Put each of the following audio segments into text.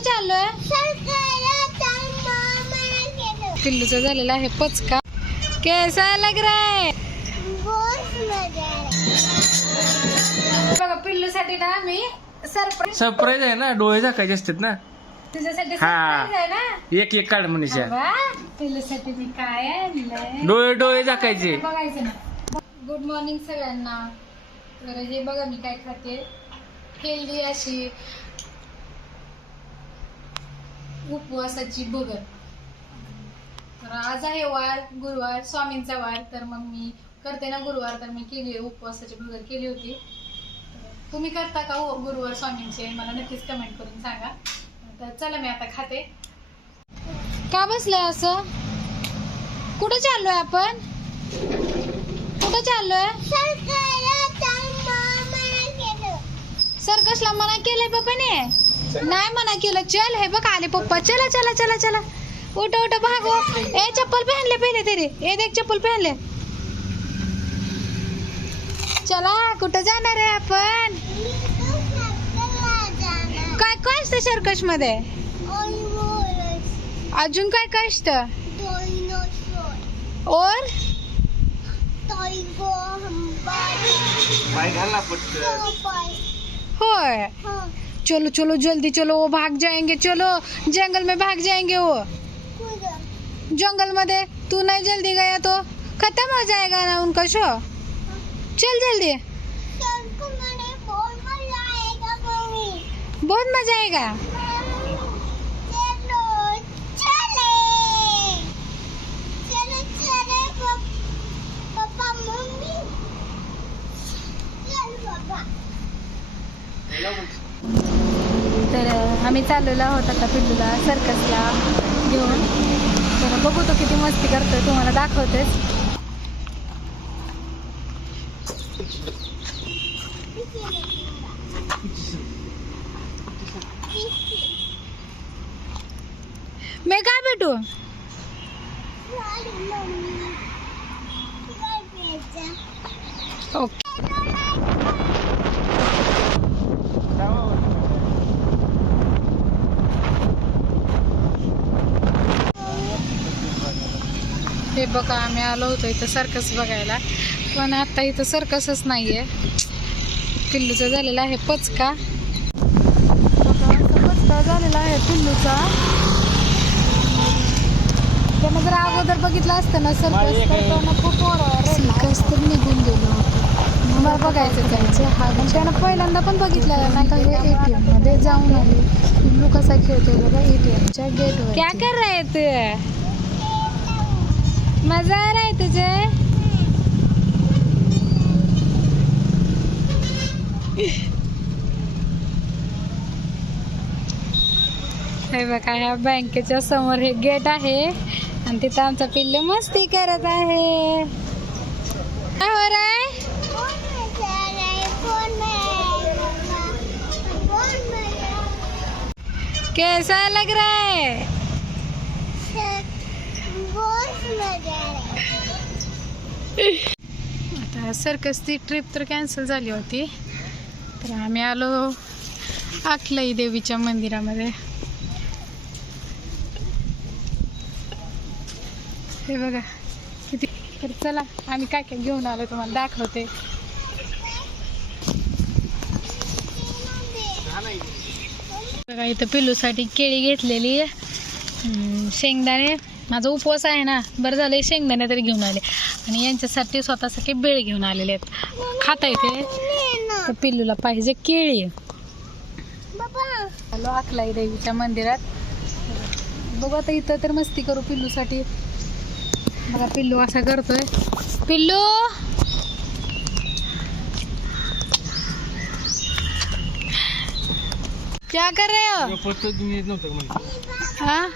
कुठं चाललोय? पिल्लूचा झालेला आहे पचका. कैसा लग रहा है? बघा पिल्लूसाठी ना मी सरप्राईज आहे ना, डोळे झाकायचे असतात ना. तुझ्यासाठी हा. surprise आहे ना. एक एक काढ मनीषा. वा, पिल्लूसाठी मी काय आणलंय डोळे झाकायचे. बघायचं ना. गुड मॉर्निंग सगळ्यांना. तर हे बघा मी काय खाते. हेल्दी अशी उपवासाची भगर. तर आज आहे वार, गुरुवार, स्वामींचा वार. तर मग मी करते ना गुरुवार, तर मी केली उपवासाची भगर केली होती. तुम्ही करता का हो गुरुवार स्वामींचे? मला नक्कीच कमेंट करून सांगा. तर चला मी आता खाते. का बसलंय असं? कुठं चाललोय आपण? कुठं चाललोय? सर्कसला मना केलंय पप्पाने? नाही मना केलं. चल हे बघ आले पप्पा. चला चला चला चला उठ उठ भागो. ए चप्पल पहन ले पहले तेरे. ए देख चप्पल पहन ले. चला कुठं जाणार आहे आपण? काय काय असतं सर्कस मध्ये? अजून काय काय असतं? और होय. चलो चलो जल्दी चलो, वो भाग जाएंगे. चलो जंगल में भाग जाएंगे. वो जंगल में तू नहीं जल्दी गया तो खत्म हो जाएगा ना उनका शो. चल जल्दी. बहुत मजा आएगा. तर आम्ही चाललेलो आहोत आता पिल्लूला सर्कसला घेऊन. तर बघू तो किती मस्ती करतोय, तुम्हाला दाखवतेच. मैं काय भेटू? ओके. हे बघा आम्ही आलो होतो इथं सर्कस बघायला, पण आता इथं सर्कसच नाहीये. पिल्लूचा झालेला आहे पचका. पचका झालेला आहे पिल्लूचा. त्यानं जर अगोदर बघितलं असतं ना सर्कस, तर त्यानं खूप सर्कस तर निघून गेलो होतो. मला बघायचं जायचं. हा त्यानं पहिल्यांदा पण बघितलं नाही का. हे ATM मध्ये जाऊन आले. पिल्लू कसा खेळतोय बघा ATMच्या गेटवर. क्या कर रहा है तू? मजा आ रहा है तुझे? हे बघा ह्या बँकेच्या समोर हे गेट आहे आणि तिथं आमचा पिल्लू मस्ती करत आहे. काय हो रहा है? कैसा लग रहा है? आता सर्कसची ट्रिप तर कॅन्सल झाली होती. तर आम्ही आलो आखलाई देवीच्या मंदिरामध्ये. हे बघा किती. तर चला आम्ही काय काय घेऊन आलो तुम्हाला दाखवते. बघा इथं पिल्लूसाठी केळी घेतलेली, शेंगदाणे. माझा उपवास आहे ना, बरं झालं शेंगदाणे तरी घेऊन आले. आणि यांच्यासाठी स्वतःसाठी बेळ घेऊन आलेले आहेत. खाता येते तर पिल्लूला पाहिजे केळी. आलो आखलाई देवीच्या मंदिरात. बघू आता इथं तर मस्ती करू पिल्लूसाठी. बघा पिल्लू असा करतोय. पिल्लू क्या कर रहे हो? हाँ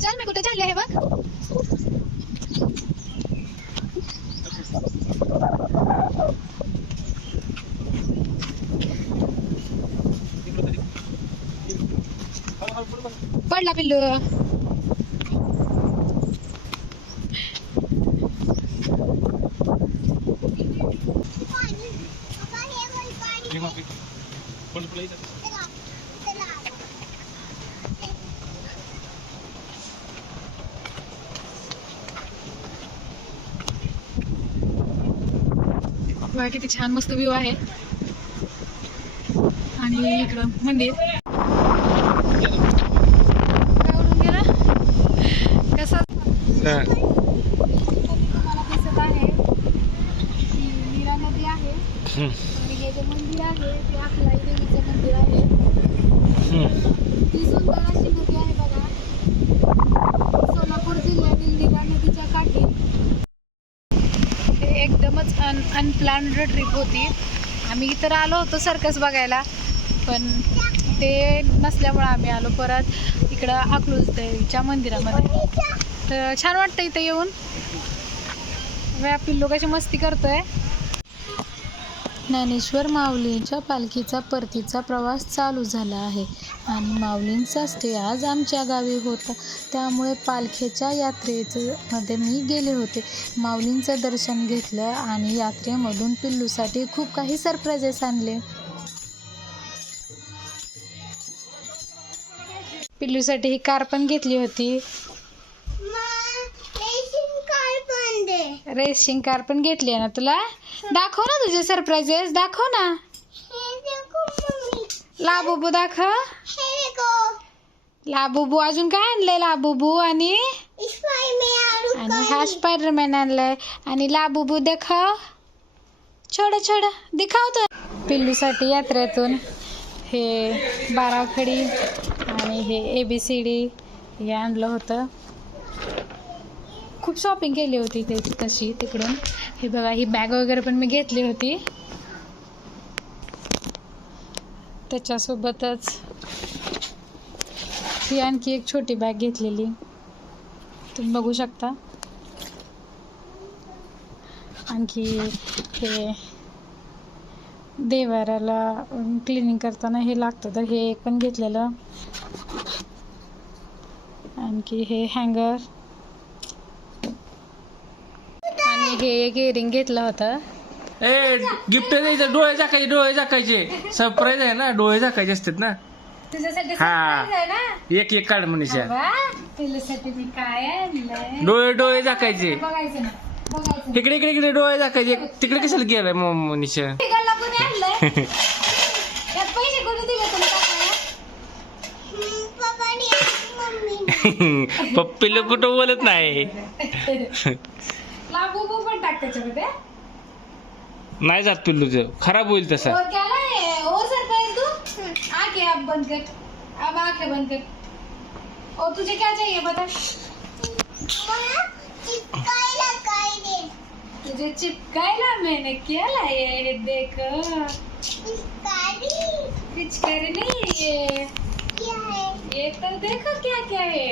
चल मी कुठे चालले आहे बघ. पडला पिल्लू. बघा किती छान मस्त व्ह्यू आहे. आणि इकडं मंदिर काय गेला कसा तुम्हाला दिसत आहे की नीरा नदी आहे आणि हे जे मंदिर आहे ते अकलाई देवीचं मंदिर आहे. ती सुंदर अशी नदी आहे बघा, सोलापूर जिल्ह्यातील नीरा नदीच्या काठी. ते एकदमच अनप्लॅन्ड ट्रिप होती. आम्ही इतर आलो होतो सर्कस बघायला, पण ते नसल्यामुळे आम्ही आलो परत इकडं अकलूज देवीच्या मंदिरामध्ये. तर छान वाटतं इथं येऊन. पिल्लू कशी मस्ती करतोय. ज्ञानेश्वर माऊलींच्या पालखीचा परतीचा प्रवास चालू झाला आहे आणि माऊलींचा स्टे आज आमच्या गावी होता, त्यामुळे पालखीच्या यात्रेमध्ये मी गेले होते. माऊलींचं दर्शन घेतलं आणि यात्रेमधून पिल्लूसाठी खूप काही सरप्राइजेस आणले. पिल्लूसाठी ही कार पण घेतली होती. रेसिंग कार पण घेतली आहे ना तुला. दाखव ना तुझे सरप्राइजेस, दाखव ना. लाबुबू दाखव. लाबुबू अजून काय आणलंय लाबुबू आणि हा स्पायडरमॅन आणलाय. आणि लाबुबू दाखव, छोड छोड दिखावतो. पिल्लूसाठी यात्रेतून हे बाराखडी आणि हे ABCD हे आणलं होतं. खूप शॉपिंग केली होती ते तशी तिकडून. हे बघा ही बॅग वगैरे पण मी घेतली होती. त्याच्यासोबतच ही आणखी एक छोटी बॅग घेतलेली तुम्ही बघू शकता. आणखी हे देवाऱ्याला क्लिनिंग करताना हे लागतं तर हे एक पण घेतलेलं. आणखी हे हँगर आणि हे एक इयरिंग घेतलं होतं. ए गिफ्ट द्यायचं, डोळे झाकायचे. सरप्राईज आहे ना, डोळे झाकायचे असतात ना. तुझ्यासाठी हा. surprise आहे ना. एक काढ मनीषा. तुझ्यासाठी मी काय आणलंय डोळे झाकायचे. बघायचं ना, बघायचं. इकडे डोळे झाकायचे. तिकडे कशाला गेलाय मनीषा. गल्ला कोणी आणलंय? यात पैसे कोणी दिले तुला टाकायला? पप्पीला कुठं बोलत नाही. लाबुबू पण टाक त्याच्यामध्ये. नाही जात पिल्लूचं, खराब होईल तसा. और क्या लाए? और सरप्राइज दूं? आंखें अब बंद कर, अब आंखें बंद कर. और तुझे क्या चाहिए बता. तुझे चिपकायला मैंने क्या लाया है देखो. पिचकारी नहीं ये तो देखो क्या क्या है.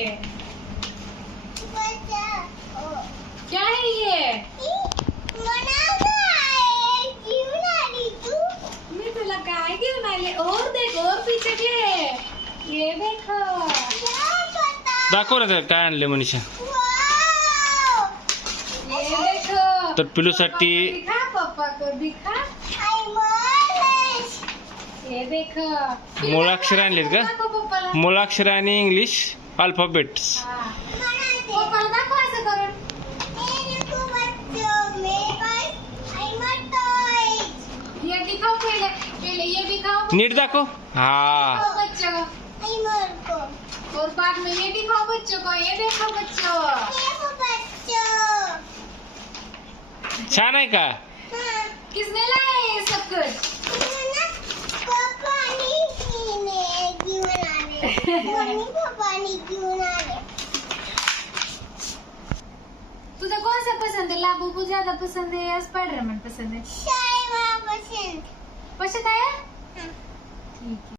क्या है ये. मी तुला काय घेऊन आले. और देख, और पीछे भी है. ये देखो. दाखव ना काय आणले मनीषा. ये देखो. तर पिल्लूसाठी दिखा पापा को दिखा. ये देखो. मुळाक्षर आणलेत का. दाखव पप्पाला. मुळाक्षर आणि इंग्लिश अल्फाबेट्स. हा. पप्पाला दाखव असं करून. ये दिखाओ पहले, पहले ये दिखाओ. नीट दाखव. हा दिखाओ बच्चों को. और बाद में ये दिखाओ बच्चों को. ये देखो बच्चों. छान आहे का. किसने लाया ये सब कुछ. तुझे कौन सा पसंद है. लाबुबू ज्यादा पसंद है या स्पाइडरमैन पसंद है. पसंद आया. ठीक है.